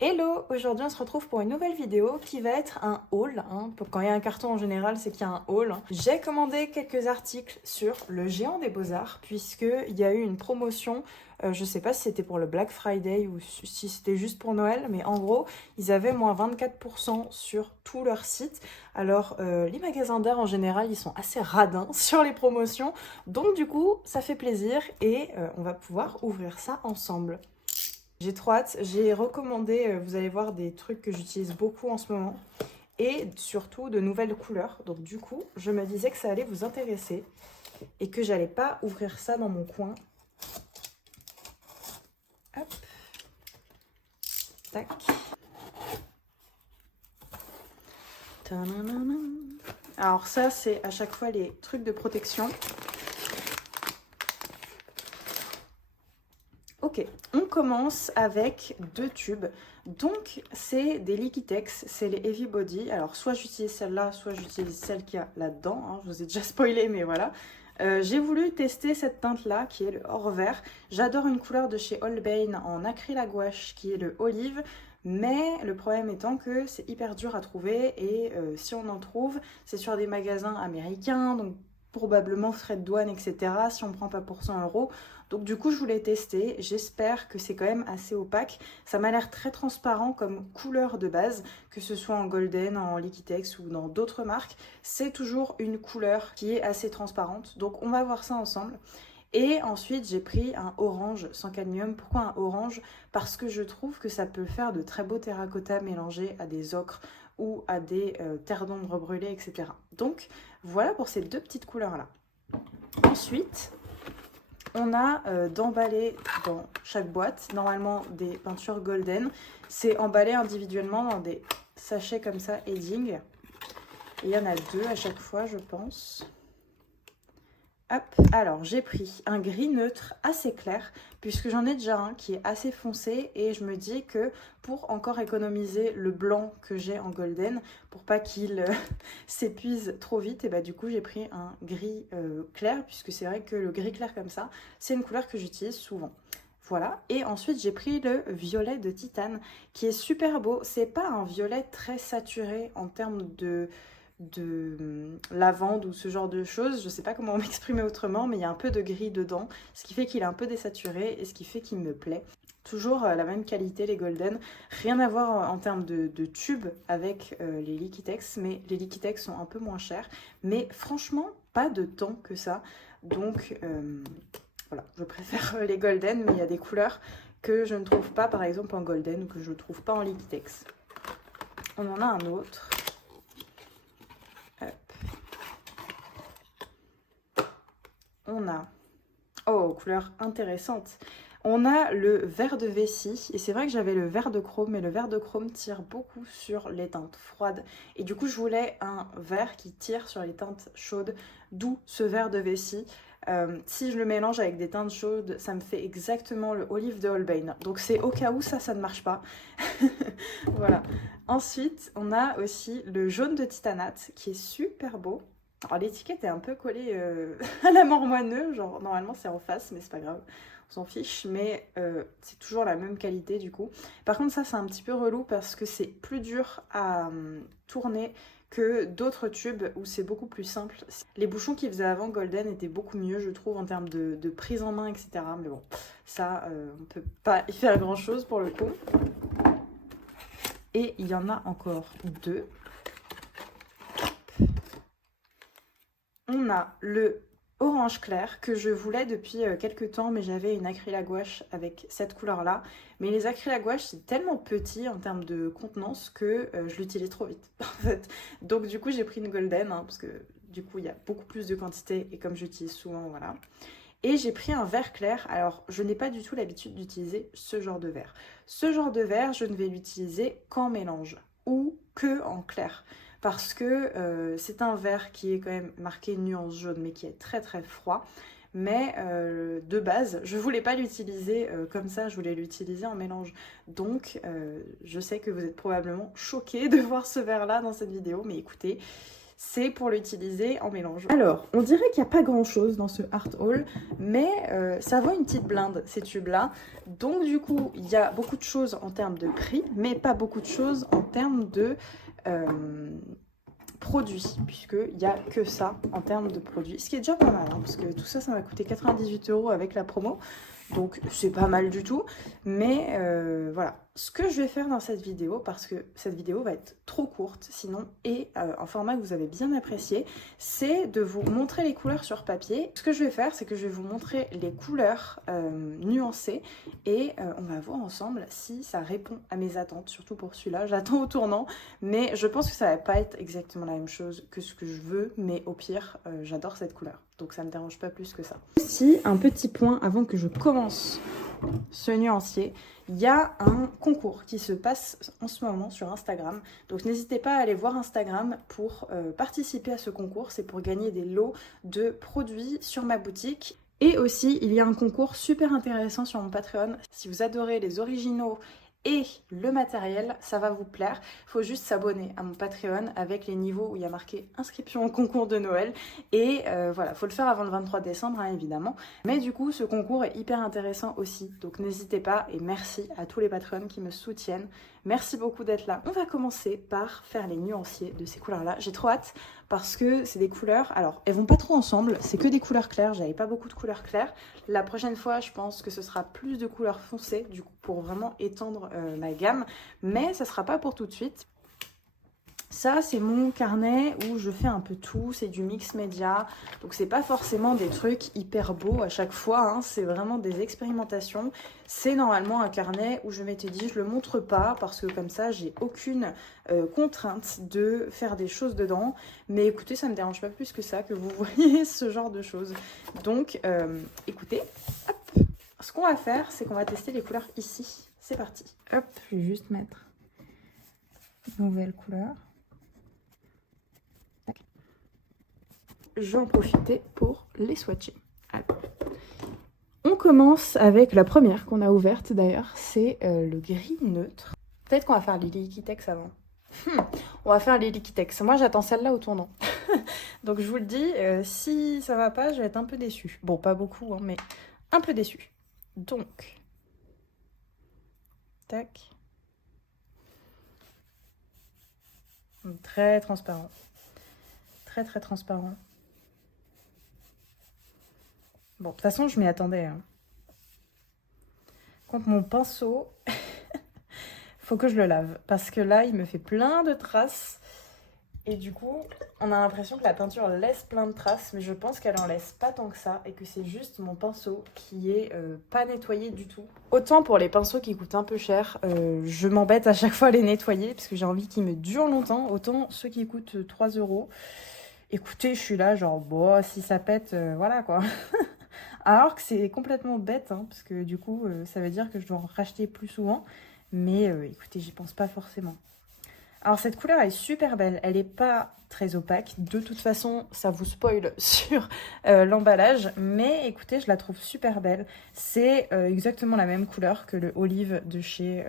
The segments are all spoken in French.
Hello, aujourd'hui on se retrouve pour une nouvelle vidéo qui va être un haul. Quand il y a un carton en général, c'est qu'il y a un haul. J'ai commandé quelques articles sur le Géant des Beaux-Arts puisqu'il y a eu une promotion. Je sais pas si c'était pour le Black Friday ou si c'était juste pour Noël, mais en gros, ils avaient moins 24% sur tout leur site. Alors, les magasins d'art en général, ils sont assez radins sur les promotions. Donc du coup, ça fait plaisir et on va pouvoir ouvrir ça ensemble. J'ai trop hâte, j'ai recommandé, vous allez voir, des trucs que j'utilise beaucoup en ce moment et surtout de nouvelles couleurs. Donc du coup, je me disais que ça allait vous intéresser et que j'allais pas ouvrir ça dans mon coin. Hop, tac. Tadadada. Alors ça, c'est à chaque fois les trucs de protection. Ok, on commence avec deux tubes. Donc, c'est des Liquitex, c'est les Heavy Body. Alors, soit j'utilise celle-là, soit j'utilise celle qu'il y a là-dedans. Je vous ai déjà spoilé, mais voilà. J'ai voulu tester cette teinte-là, qui est le or vert. J'adore une couleur de chez Holbein en acryl à gouache, qui est le olive. Mais le problème étant que c'est hyper dur à trouver. Et si on en trouve, c'est sur des magasins américains, donc probablement frais de douane, etc. Si on ne prend pas pour 100 €. Donc du coup, je voulais tester. J'espère que c'est quand même assez opaque. Ça m'a l'air très transparent comme couleur de base, que ce soit en Golden, en Liquitex ou dans d'autres marques. C'est toujours une couleur qui est assez transparente. Donc on va voir ça ensemble. Et ensuite, j'ai pris un orange sans cadmium. Pourquoi un orange? Parce que je trouve que ça peut faire de très beaux terracotta mélangés à des ocres ou à des terres d'ombre brûlées, etc. Donc voilà pour ces deux petites couleurs-là. Ensuite, on a d'emballer dans chaque boîte, normalement des peintures Golden. C'est emballé individuellement dans des sachets comme ça, Edding. Et il y en a deux à chaque fois, je pense. Hop, alors j'ai pris un gris neutre assez clair, puisque j'en ai déjà un qui est assez foncé, et je me dis que pour encore économiser le blanc que j'ai en Golden, pour pas qu'il s'épuise trop vite, et bah du coup j'ai pris un gris clair, puisque c'est vrai que le gris clair comme ça, c'est une couleur que j'utilise souvent. Voilà, et ensuite j'ai pris le violet de Titane, qui est super beau. C'est pas un violet très saturé en termes de lavande ou ce genre de choses. Je sais pas comment m'exprimer autrement, mais il y a un peu de gris dedans, ce qui fait qu'il est un peu désaturé et ce qui fait qu'il me plaît. Toujours la même qualité, les Golden. Rien à voir en termes de tubes avec les Liquitex, mais les Liquitex sont un peu moins chers. Mais franchement, pas de tant que ça. Donc voilà, je préfère les Golden, mais il y a des couleurs que je ne trouve pas, par exemple en Golden, ou que je ne trouve pas en Liquitex. On en a un autre. On a, oh, couleur intéressante. On a le vert de vessie, et c'est vrai que j'avais le vert de chrome, mais le vert de chrome tire beaucoup sur les teintes froides. Et du coup, je voulais un vert qui tire sur les teintes chaudes, d'où ce vert de vessie. Si je le mélange avec des teintes chaudes, ça me fait exactement le olive de Holbein. Donc c'est au cas où ça ne marche pas. Voilà. Ensuite, on a aussi le jaune de titanate, qui est super beau. Alors l'étiquette est un peu collée à la mort moineux, genre normalement c'est en face, mais c'est pas grave, on s'en fiche, mais c'est toujours la même qualité du coup. Par contre ça c'est un petit peu relou parce que c'est plus dur à tourner que d'autres tubes où c'est beaucoup plus simple. Les bouchons qu'ils faisaient avant Golden étaient beaucoup mieux je trouve en termes de prise en main, etc. Mais bon, ça on peut pas y faire grand chose pour le coup. Et il y en a encore deux. On a le orange clair que je voulais depuis quelques temps, mais j'avais une acryl à gouache avec cette couleur-là. Mais les acryl à gouache, c'est tellement petit en termes de contenance que je l'utilise trop vite, en fait. Donc du coup, j'ai pris une golden, parce que du coup, il y a beaucoup plus de quantité et comme j'utilise souvent, voilà. Et j'ai pris un vert clair. Alors, je n'ai pas du tout l'habitude d'utiliser ce genre de vert. Ce genre de vert, je ne vais l'utiliser qu'en mélange ou que en clair. Parce que c'est un vert qui est quand même marqué nuance jaune, mais qui est très très froid. Mais de base, je voulais pas l'utiliser comme ça, je voulais l'utiliser en mélange. Donc, je sais que vous êtes probablement choqués de voir ce vert-là dans cette vidéo, mais écoutez, c'est pour l'utiliser en mélange. Alors, on dirait qu'il n'y a pas grand chose dans ce art haul, mais ça vaut une petite blinde ces tubes-là. Donc du coup, il y a beaucoup de choses en termes de prix, mais pas beaucoup de choses en termes de produits, puisqu'il n'y a que ça en termes de produits. Ce qui est déjà pas mal, hein, parce que tout ça, ça m'a coûté 98 € avec la promo. Donc c'est pas mal du tout, mais voilà, ce que je vais faire dans cette vidéo, parce que cette vidéo va être trop courte sinon, et un format que vous avez bien apprécié, c'est de vous montrer les couleurs sur papier. Ce que je vais faire, c'est que je vais vous montrer les couleurs nuancées, et on va voir ensemble si ça répond à mes attentes, surtout pour celui-là. J'attends au tournant, mais je pense que ça va pas être exactement la même chose que ce que je veux, mais au pire, j'adore cette couleur. Donc ça ne me dérange pas plus que ça. Aussi, un petit point avant que je commence ce nuancier, il y a un concours qui se passe en ce moment sur Instagram. Donc n'hésitez pas à aller voir Instagram pour participer à ce concours. C'est pour gagner des lots de produits sur ma boutique. Et aussi, il y a un concours super intéressant sur mon Patreon. Si vous adorez les originaux et le matériel, ça va vous plaire. Il faut juste s'abonner à mon Patreon avec les niveaux où il y a marqué inscription au concours de Noël. Et voilà, il faut le faire avant le 23 décembre, hein, évidemment. Mais du coup, ce concours est hyper intéressant aussi. Donc n'hésitez pas, et merci à tous les Patreons qui me soutiennent. Merci beaucoup d'être là. On va commencer par faire les nuanciers de ces couleurs-là. J'ai trop hâte parce que c'est des couleurs... Alors, elles vont pas trop ensemble, c'est que des couleurs claires. J'avais pas beaucoup de couleurs claires. La prochaine fois, je pense que ce sera plus de couleurs foncées, du coup, pour vraiment étendre ma gamme. Mais ça sera pas pour tout de suite. Ça, c'est mon carnet où je fais un peu tout, c'est du mix média, donc c'est pas forcément des trucs hyper beaux à chaque fois, hein. C'est vraiment des expérimentations. C'est normalement un carnet où je m'étais dit, je le montre pas parce que comme ça, j'ai aucune contrainte de faire des choses dedans. Mais écoutez, ça me dérange pas plus que ça, que vous voyez ce genre de choses. Donc, écoutez, hop, ce qu'on va faire, c'est qu'on va tester les couleurs ici. C'est parti. Hop, je vais juste mettre nouvelle couleur. Je vais en profiter pour les swatcher. Alors, on commence avec la première qu'on a ouverte d'ailleurs, c'est le gris neutre. Peut-être qu'on va faire les Liquitex avant. On va faire les Liquitex. Moi j'attends celle-là au tournant. Donc je vous le dis, si ça va pas, je vais être un peu déçue. Bon, pas beaucoup, hein, mais un peu déçue. Donc, tac. Très transparent. Très très transparent. Bon, de toute façon, je m'y attendais. Hein. Contre mon pinceau, faut que je le lave. Parce que là, il me fait plein de traces. Et du coup, on a l'impression que la peinture laisse plein de traces. Mais je pense qu'elle en laisse pas tant que ça. Et que c'est juste mon pinceau qui est pas nettoyé du tout. Autant pour les pinceaux qui coûtent un peu cher, je m'embête à chaque fois à les nettoyer. Parce que j'ai envie qu'ils me durent longtemps. Autant ceux qui coûtent 3 €. Écoutez, je suis là genre, bon, si ça pète, voilà quoi. Alors que c'est complètement bête, hein, parce que du coup, ça veut dire que je dois en racheter plus souvent. Mais écoutez, j'y pense pas forcément. Alors cette couleur est super belle, elle n'est pas très opaque. De toute façon, ça vous spoil sur l'emballage. Mais écoutez, je la trouve super belle. C'est exactement la même couleur que le olive de chez...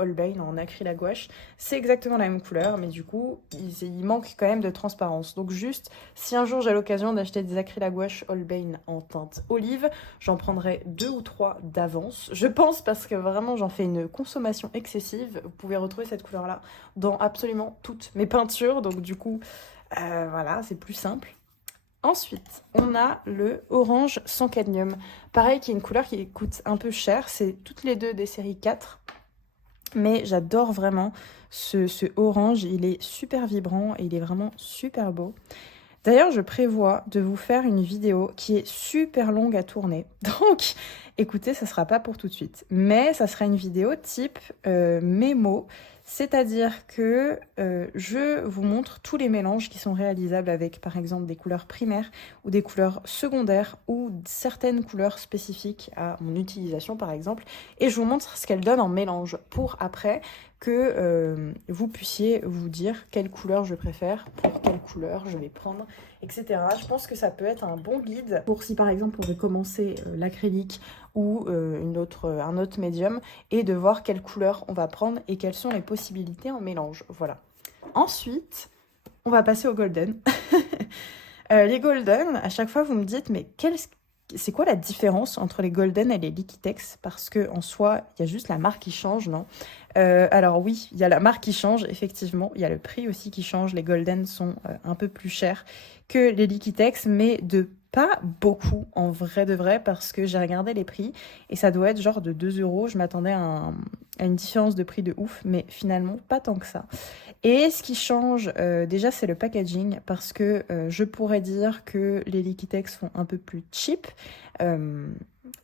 Holbein en acryl à gouache, c'est exactement la même couleur, mais du coup, il manque quand même de transparence. Donc juste, si un jour j'ai l'occasion d'acheter des acryls à gouache Holbein en teinte olive, j'en prendrai 2 ou 3 d'avance, je pense, parce que vraiment j'en fais une consommation excessive. Vous pouvez retrouver cette couleur-là dans absolument toutes mes peintures, donc du coup, voilà, c'est plus simple. Ensuite, on a le orange sans cadmium. Pareil, qui est une couleur qui coûte un peu cher, c'est toutes les deux des séries 4. Mais j'adore vraiment ce orange, il est super vibrant et il est vraiment super beau. D'ailleurs, je prévois de vous faire une vidéo qui est super longue à tourner. Donc, écoutez, ça ne sera pas pour tout de suite. Mais ça sera une vidéo type mémo. C'est-à-dire que je vous montre tous les mélanges qui sont réalisables avec, par exemple, des couleurs primaires ou des couleurs secondaires ou certaines couleurs spécifiques à mon utilisation, par exemple. Et je vous montre ce qu'elles donnent en mélange pour après que vous puissiez vous dire quelle couleur je préfère, pour quelle couleur je vais prendre, etc. Je pense que ça peut être un bon guide pour si, par exemple, on veut commencer l'acrylique ou un autre médium et de voir quelle couleur on va prendre et quelles sont les possibilités en mélange. Voilà. Ensuite, on va passer au golden. Les golden, à chaque fois vous me dites, mais c'est quoi la différence entre les golden et les Liquitex? Parce que en soi, il y a juste la marque qui change, non? Alors oui, il y a la marque qui change, effectivement. Il y a le prix aussi qui change. Les golden sont un peu plus chers que les Liquitex, mais de pas beaucoup en vrai de vrai, parce que j'ai regardé les prix et ça doit être genre de 2 euros. Je m'attendais à une différence de prix de ouf, mais finalement pas tant que ça. Et ce qui change, déjà, c'est le packaging, parce que je pourrais dire que les Liquitex sont un peu plus cheap.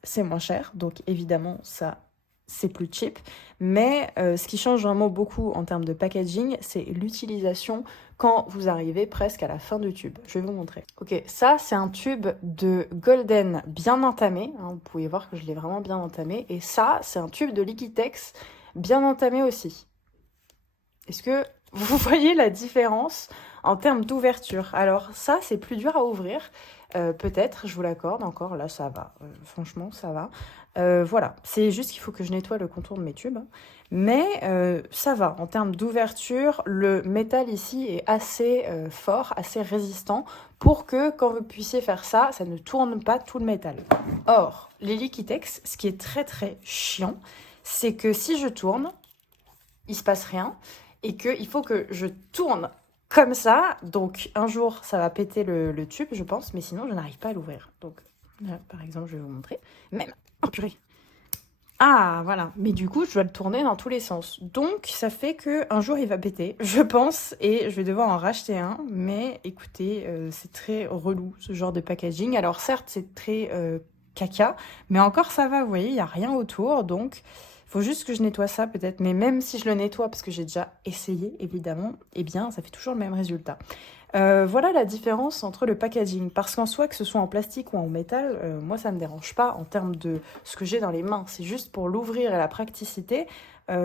C'est moins cher, donc évidemment, ça, c'est plus cheap. Mais ce qui change vraiment beaucoup en termes de packaging, c'est l'utilisation quand vous arrivez presque à la fin du tube. Je vais vous montrer. Ok, ça, c'est un tube de golden bien entamé. Hein, vous pouvez voir que je l'ai vraiment bien entamé. Et ça, c'est un tube de Liquitex bien entamé aussi. Est-ce que vous voyez la différence en termes d'ouverture? Alors ça, c'est plus dur à ouvrir. Peut-être, je vous l'accorde. Encore là, ça va. Franchement, ça va. Voilà, c'est juste qu'il faut que je nettoie le contour de mes tubes. Mais ça va. En termes d'ouverture, le métal ici est assez fort, assez résistant pour que quand vous puissiez faire ça, ça ne tourne pas tout le métal. Or, les Liquitex, ce qui est très très chiant, c'est que si je tourne, il se passe rien. Et qu'il faut que je tourne comme ça. Donc, un jour, ça va péter le tube, je pense. Mais sinon, je n'arrive pas à l'ouvrir. Donc, là, par exemple, je vais vous montrer. Même. Oh, purée. Ah, voilà. Mais du coup, je dois le tourner dans tous les sens. Donc, ça fait qu'un jour, il va péter, je pense. Et je vais devoir en racheter un. Mais écoutez, c'est très relou, ce genre de packaging. Alors, certes, c'est très caca. Mais encore, ça va, vous voyez, il n'y a rien autour. Donc... faut juste que je nettoie ça peut-être, mais même si je le nettoie, parce que j'ai déjà essayé évidemment, eh bien ça fait toujours le même résultat. Voilà la différence entre le packaging, parce qu'en soi, que ce soit en plastique ou en métal, moi ça me dérange pas en termes de ce que j'ai dans les mains, c'est juste pour l'ouvrir et la praticité.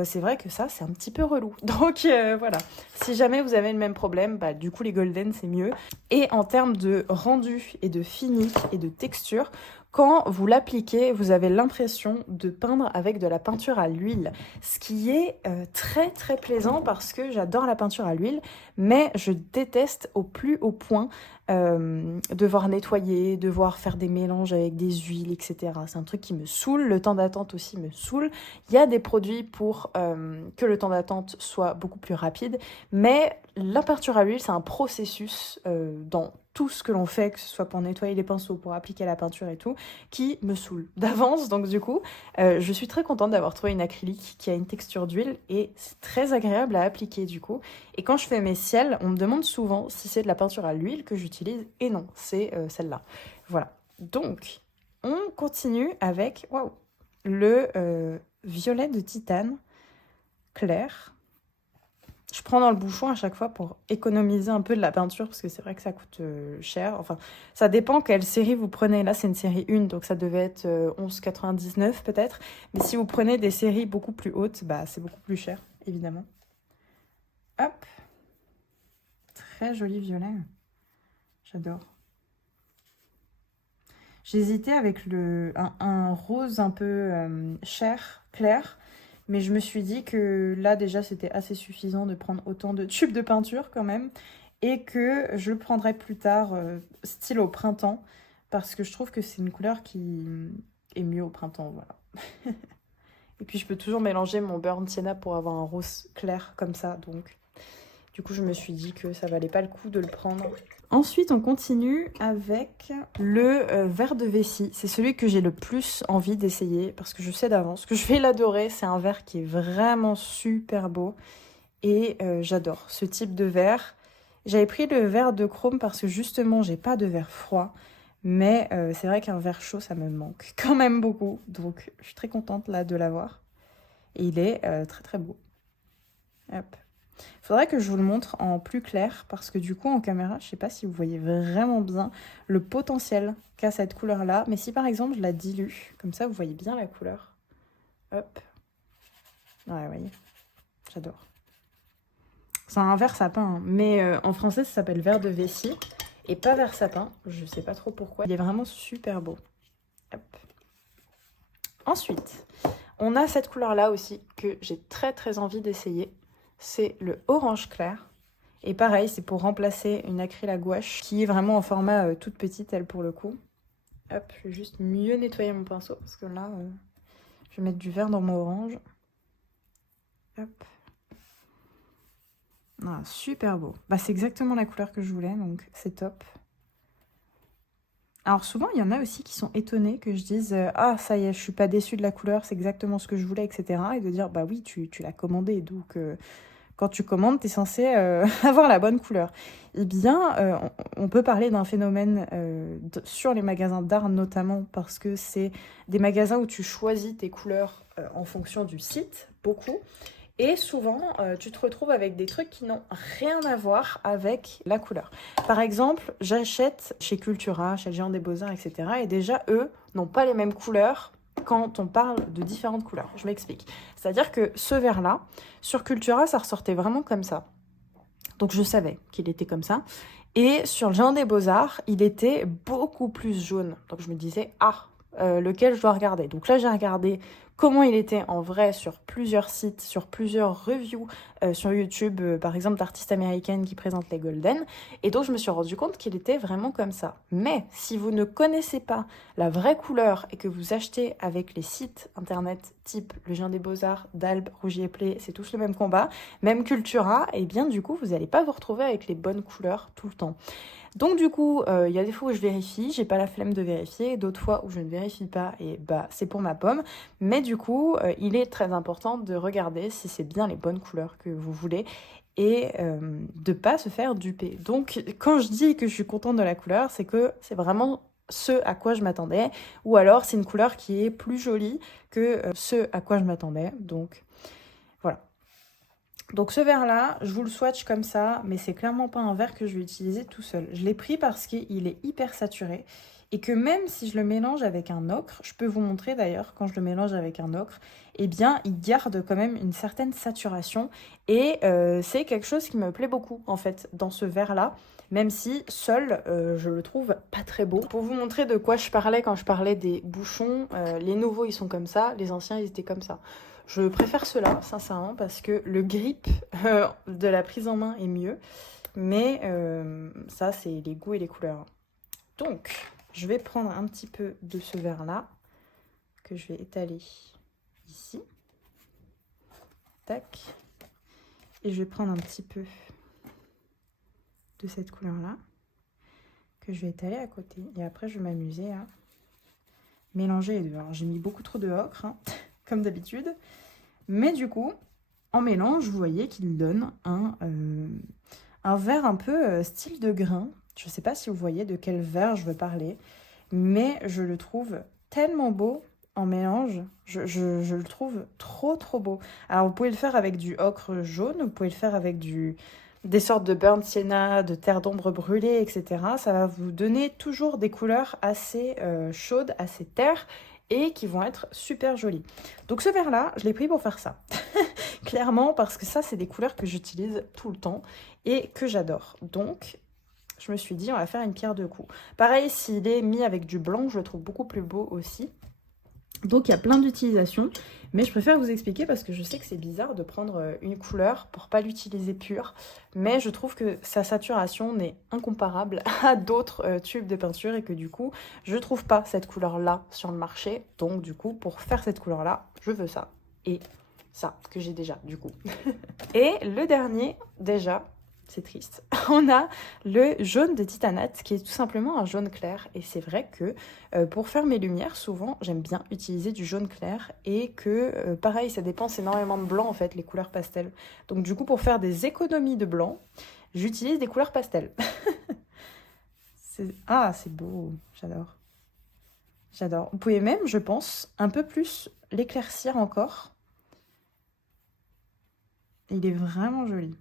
C'est vrai que ça, c'est un petit peu relou. Donc voilà, si jamais vous avez le même problème, bah, du coup les golden c'est mieux. Et en termes de rendu et de fini et de texture, quand vous l'appliquez, vous avez l'impression de peindre avec de la peinture à l'huile, ce qui est très très plaisant parce que j'adore la peinture à l'huile, mais je déteste au plus haut point devoir nettoyer, devoir faire des mélanges avec des huiles, etc. C'est un truc qui me saoule, le temps d'attente aussi me saoule. Il y a des produits pour que le temps d'attente soit beaucoup plus rapide, mais la peinture à l'huile, c'est un processus dans tout ce que l'on fait, que ce soit pour nettoyer les pinceaux, pour appliquer la peinture et tout, qui me saoule d'avance. Donc du coup, je suis très contente d'avoir trouvé une acrylique qui a une texture d'huile et c'est très agréable à appliquer du coup. Et quand je fais mes ciels, on me demande souvent si c'est de la peinture à l'huile que j'utilise et non, c'est celle-là. Voilà. Donc, on continue avec waouh, le violet de titane clair. Je prends dans le bouchon à chaque fois pour économiser un peu de la peinture parce que c'est vrai que ça coûte cher. Enfin, ça dépend quelle série vous prenez. Là, c'est une série 1, donc ça devait être 11,99 peut-être. Mais si vous prenez des séries beaucoup plus hautes, bah, c'est beaucoup plus cher, évidemment. Hop. Très joli violet. J'adore. J'hésitais avec un rose un peu cher, clair. Mais je me suis dit que là, déjà, c'était assez suffisant de prendre autant de tubes de peinture quand même. Et que je le prendrai plus tard, style au printemps. Parce que je trouve que c'est une couleur qui est mieux au printemps, voilà. Et puis, je peux toujours mélanger mon burnt sienna pour avoir un rose clair comme ça. Donc, du coup, je me suis dit que ça valait pas le coup de le prendre. Ensuite, on continue avec le verre de vessie. C'est celui que j'ai le plus envie d'essayer parce que je sais d'avance que je vais l'adorer. C'est un verre qui est vraiment super beau et j'adore ce type de verre. J'avais pris le verre de chrome parce que justement, j'ai pas de verre froid. Mais c'est vrai qu'un verre chaud, ça me manque quand même beaucoup. Donc, je suis très contente là de l'avoir. Et il est très très beau. Hop. Faudrait que je vous le montre en plus clair parce que du coup en caméra, je sais pas si vous voyez vraiment bien le potentiel qu'a cette couleur là. Mais si par exemple je la dilue, comme ça vous voyez bien la couleur. Hop. Ouais, vous voyez. J'adore. C'est un verre sapin, hein. Mais en français ça s'appelle verre de vessie et pas verre sapin. Je sais pas trop pourquoi. Il est vraiment super beau. Hop. Ensuite, on a cette couleur là aussi que j'ai très très envie d'essayer. C'est le orange clair. Et pareil, c'est pour remplacer une acryl à gouache qui est vraiment en format toute petite, elle, pour le coup. Hop, je vais juste mieux nettoyer mon pinceau parce que là, je vais mettre du vert dans mon orange. Hop. Ah, super beau. Bah, c'est exactement la couleur que je voulais, donc c'est top. Alors souvent, il y en a aussi qui sont étonnés que je dise ah, ça y est, je suis pas déçue de la couleur, c'est exactement ce que je voulais, etc. Et de dire, bah oui, tu l'as commandé, donc quand tu commandes, tu es censé avoir la bonne couleur. Eh bien, on peut parler d'un phénomène sur les magasins d'art notamment, parce que c'est des magasins où tu choisis tes couleurs en fonction du site, beaucoup. Et souvent, tu te retrouves avec des trucs qui n'ont rien à voir avec la couleur. Par exemple, j'achète chez Cultura, chez le Géant des Beaux-Arts, etc. Et déjà, eux n'ont pas les mêmes couleurs quand on parle de différentes couleurs. Je m'explique. C'est-à-dire que ce vert-là, sur Cultura, ça ressortait vraiment comme ça. Donc je savais qu'il était comme ça. Et sur le Géant des Beaux-Arts, il était beaucoup plus jaune. Donc je me disais, ah, lequel je dois regarder. Donc là, j'ai regardé comment il était en vrai sur plusieurs sites, sur plusieurs reviews sur YouTube, par exemple d'artistes américaines qui présentent les Golden. Et donc je me suis rendu compte qu'il était vraiment comme ça. Mais si vous ne connaissez pas la vraie couleur et que vous achetez avec les sites internet type Le Géant des Beaux-Arts, D'Albe, Rougier et Play, c'est tous le même combat, même Cultura, et bien du coup vous n'allez pas vous retrouver avec les bonnes couleurs tout le temps. Donc du coup, il y a des fois où je vérifie, j'ai pas la flemme de vérifier, d'autres fois où je ne vérifie pas et bah c'est pour ma pomme. Mais du coup, il est très important de regarder si c'est bien les bonnes couleurs que vous voulez et de pas se faire duper. Donc quand je dis que je suis contente de la couleur, c'est que c'est vraiment ce à quoi je m'attendais, ou alors c'est une couleur qui est plus jolie que ce à quoi je m'attendais. Donc voilà. Donc ce verre-là, je vous le swatch comme ça, mais c'est clairement pas un verre que je vais utiliser tout seul. Je l'ai pris parce qu'il est hyper saturé et que même si je le mélange avec un ocre, je peux vous montrer d'ailleurs quand je le mélange avec un ocre, eh bien il garde quand même une certaine saturation et c'est quelque chose qui me plaît beaucoup en fait dans ce verre-là. Même si seul, je le trouve pas très beau. Pour vous montrer de quoi je parlais quand je parlais des bouchons, les nouveaux ils sont comme ça, les anciens ils étaient comme ça. Je préfère ceux-là, sincèrement, parce que le grip de la prise en main est mieux. Mais ça, c'est les goûts et les couleurs. Donc, je vais prendre un petit peu de ce verre-là, que je vais étaler ici. Tac. Et je vais prendre un petit peu de cette couleur-là, que je vais étaler à côté. Et après, je vais m'amuser à mélanger les deux. Alors, j'ai mis beaucoup trop de ocre, hein, comme d'habitude. Mais du coup, en mélange, vous voyez qu'il donne un vert un peu style de grain. Je ne sais pas si vous voyez de quel vert je veux parler, mais je le trouve tellement beau en mélange. Je le trouve trop trop beau. Alors vous pouvez le faire avec du ocre jaune, vous pouvez le faire avec des sortes de burnt sienna, de terre d'ombre brûlée, etc. Ça va vous donner toujours des couleurs assez chaudes, assez terre, et qui vont être super jolies. Donc ce verre-là, je l'ai pris pour faire ça. Clairement, parce que ça, c'est des couleurs que j'utilise tout le temps et que j'adore. Donc, je me suis dit, on va faire une pierre deux coups. Pareil, s'il est mis avec du blanc, je le trouve beaucoup plus beau aussi. Donc, il y a plein d'utilisations. Mais je préfère vous expliquer parce que je sais que c'est bizarre de prendre une couleur pour pas l'utiliser pure. Mais je trouve que sa saturation n'est incomparable à d'autres tubes de peinture et que du coup, je trouve pas cette couleur-là sur le marché. Donc du coup, pour faire cette couleur-là, je veux ça. Et ça, que j'ai déjà du coup. Et le dernier, déjà, c'est triste. On a le jaune de Titanate qui est tout simplement un jaune clair. Et c'est vrai que pour faire mes lumières, souvent, j'aime bien utiliser du jaune clair. Et que, pareil, ça dépense énormément de blanc, en fait, les couleurs pastel. Donc du coup, pour faire des économies de blanc, j'utilise des couleurs pastel. Ah, c'est beau, j'adore. J'adore. Vous pouvez même, je pense, un peu plus l'éclaircir encore. Il est vraiment joli.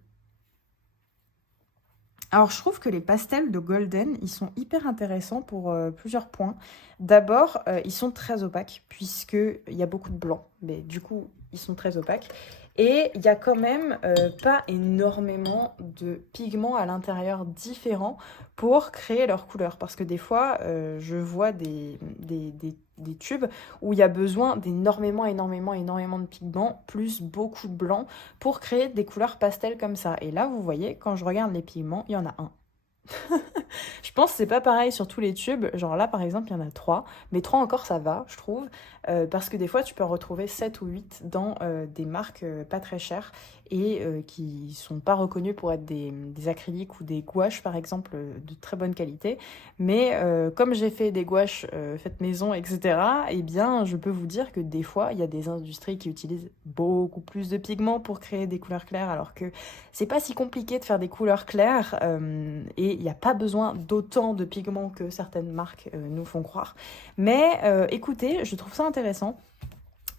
Alors, je trouve que les pastels de Golden, ils sont hyper intéressants pour plusieurs points. D'abord, ils sont très opaques, puisqu'il y a beaucoup de blanc. Mais du coup, ils sont très opaques. Et il y a quand même pas énormément de pigments à l'intérieur différents pour créer leur couleur. Parce que des fois, je vois des des tubes où il y a besoin d'énormément de pigments, plus beaucoup de blanc pour créer des couleurs pastel comme ça. Et là, vous voyez, quand je regarde les pigments, il y en a un. Je pense que c'est pas pareil sur tous les tubes, genre là par exemple il y en a 3, mais 3 encore ça va je trouve, parce que des fois tu peux en retrouver 7 ou 8 dans des marques pas très chères et qui sont pas reconnues pour être des acryliques ou des gouaches par exemple de très bonne qualité, mais comme j'ai fait des gouaches faites maison etc, eh bien je peux vous dire que des fois il y a des industries qui utilisent beaucoup plus de pigments pour créer des couleurs claires alors que c'est pas si compliqué de faire des couleurs claires et il n'y a pas besoin d'autant de pigments que certaines marques nous font croire. Mais écoutez, je trouve ça intéressant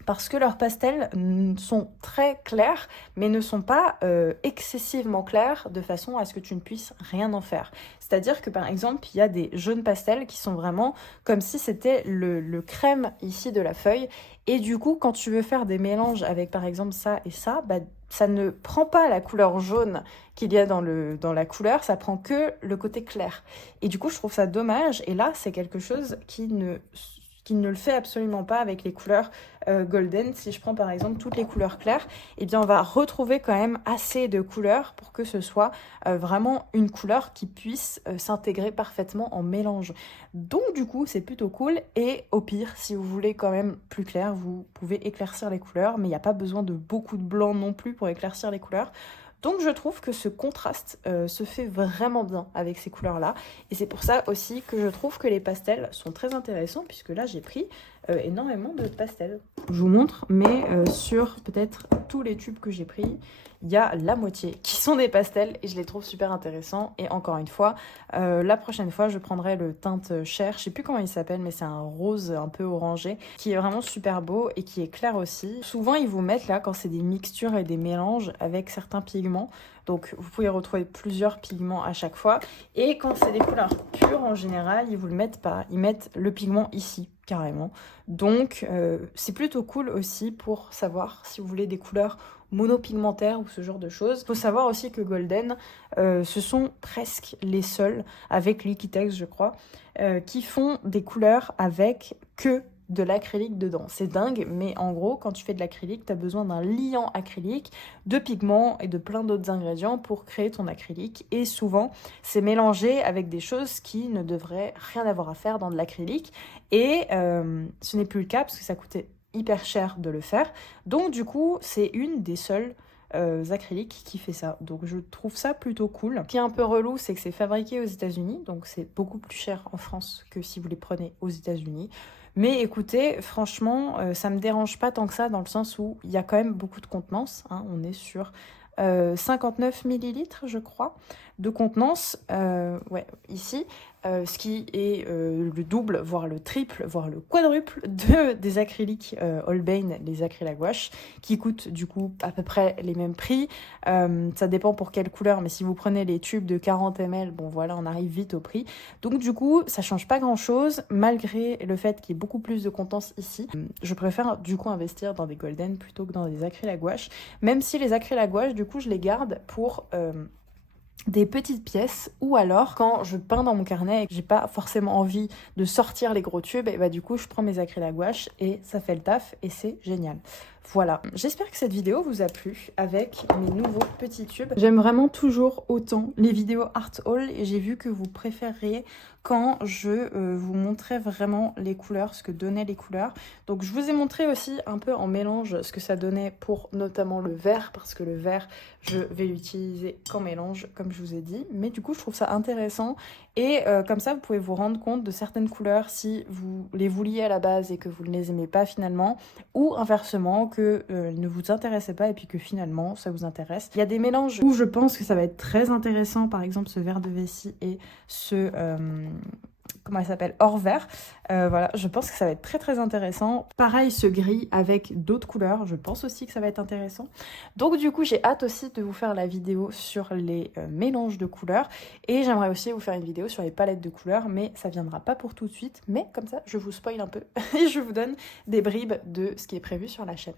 parce que leurs pastels sont très clairs, mais ne sont pas excessivement clairs de façon à ce que tu ne puisses rien en faire. C'est-à-dire que par exemple, il y a des jaunes pastels qui sont vraiment comme si c'était le crème ici de la feuille. Et du coup, quand tu veux faire des mélanges avec par exemple ça et ça, bah, ça ne prend pas la couleur jaune qu'il y a dans la couleur, ça prend que le côté clair. Et du coup, je trouve ça dommage. Et là, c'est quelque chose qui ne le fait absolument pas avec les couleurs golden. Si je prends par exemple toutes les couleurs claires, eh bien on va retrouver quand même assez de couleurs pour que ce soit vraiment une couleur qui puisse s'intégrer parfaitement en mélange. Donc du coup c'est plutôt cool et au pire si vous voulez quand même plus clair, vous pouvez éclaircir les couleurs, mais il n'y a pas besoin de beaucoup de blanc non plus pour éclaircir les couleurs. Donc je trouve que ce contraste se fait vraiment bien avec ces couleurs-là. Et c'est pour ça aussi que je trouve que les pastels sont très intéressants, puisque là j'ai pris énormément de pastels. Je vous montre, mais sur peut-être tous les tubes que j'ai pris, il y a la moitié qui sont des pastels et je les trouve super intéressants. Et encore une fois, la prochaine fois je prendrai le teinte chair, je sais plus comment il s'appelle, mais c'est un rose un peu orangé qui est vraiment super beau et qui est clair aussi. Souvent ils vous mettent là quand c'est des mixtures et des mélanges avec certains pigments. Donc vous pouvez retrouver plusieurs pigments à chaque fois. Et quand c'est des couleurs pures en général, ils vous le mettent pas. Ils mettent le pigment ici carrément. Donc c'est plutôt cool aussi pour savoir si vous voulez des couleurs monopigmentaires ou ce genre de choses. Il faut savoir aussi que Golden, ce sont presque les seuls, avec Liquitex je crois, qui font des couleurs avec que de l'acrylique dedans. C'est dingue, mais en gros, quand tu fais de l'acrylique, tu as besoin d'un liant acrylique, de pigments et de plein d'autres ingrédients pour créer ton acrylique. Et souvent, c'est mélangé avec des choses qui ne devraient rien avoir à faire dans de l'acrylique. Et ce n'est plus le cas parce que ça coûtait hyper cher de le faire. Donc du coup, c'est une des seules acryliques qui fait ça. Donc je trouve ça plutôt cool. Ce qui est un peu relou, c'est que c'est fabriqué aux États-Unis, donc c'est beaucoup plus cher en France que si vous les prenez aux États-Unis. Mais écoutez, franchement, ça me dérange pas tant que ça dans le sens où il y a quand même beaucoup de contenance. Hein. On est sur 59 millilitres, je crois, de contenance. Ouais, ici. Ce qui est le double, voire le triple, voire le quadruple des acryliques Holbein, les acryliques gouache, qui coûtent du coup à peu près les mêmes prix. Ça dépend pour quelle couleur, mais si vous prenez les tubes de 40 ml, bon voilà, on arrive vite au prix. Donc du coup, ça change pas grand-chose, malgré le fait qu'il y ait beaucoup plus de contenance ici. Je préfère du coup investir dans des golden plutôt que dans des acryliques gouache, même si les acryliques gouache, du coup, je les garde pour des petites pièces, ou alors quand je peins dans mon carnet et que j'ai pas forcément envie de sortir les gros tubes, et bah du coup je prends mes acryliques gouache et ça fait le taf et c'est génial. Voilà, j'espère que cette vidéo vous a plu avec mes nouveaux petits tubes. J'aime vraiment toujours autant les vidéos art haul et j'ai vu que vous préfériez quand je vous montrais vraiment les couleurs, ce que donnaient les couleurs. Donc je vous ai montré aussi un peu en mélange ce que ça donnait pour notamment le vert, parce que le vert je vais l'utiliser qu'en mélange comme je vous ai dit. Mais du coup je trouve ça intéressant et comme ça vous pouvez vous rendre compte de certaines couleurs si vous les vouliez à la base et que vous ne les aimez pas finalement, ou inversement que ne vous intéressait pas et puis que finalement ça vous intéresse. Il y a des mélanges où je pense que ça va être très intéressant, par exemple ce vert de vessie et ce comment elle s'appelle, or vert. Voilà, je pense que ça va être très très intéressant. Pareil, ce gris avec d'autres couleurs, je pense aussi que ça va être intéressant. Donc du coup, j'ai hâte aussi de vous faire la vidéo sur les mélanges de couleurs. Et j'aimerais aussi vous faire une vidéo sur les palettes de couleurs, mais ça viendra pas pour tout de suite. Mais comme ça, je vous spoil un peu et je vous donne des bribes de ce qui est prévu sur la chaîne.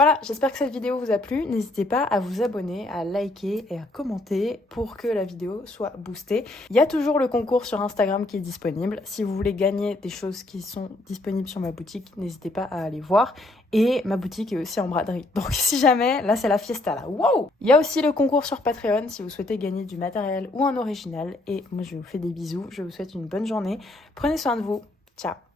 Voilà, j'espère que cette vidéo vous a plu. N'hésitez pas à vous abonner, à liker et à commenter pour que la vidéo soit boostée. Il y a toujours le concours sur Instagram qui est disponible. Si vous voulez gagner des choses qui sont disponibles sur ma boutique, n'hésitez pas à aller voir. Et ma boutique est aussi en braderie. Donc si jamais, là c'est la fiesta là. Wow! Il y a aussi le concours sur Patreon si vous souhaitez gagner du matériel ou un original. Et moi je vous fais des bisous, je vous souhaite une bonne journée. Prenez soin de vous. Ciao!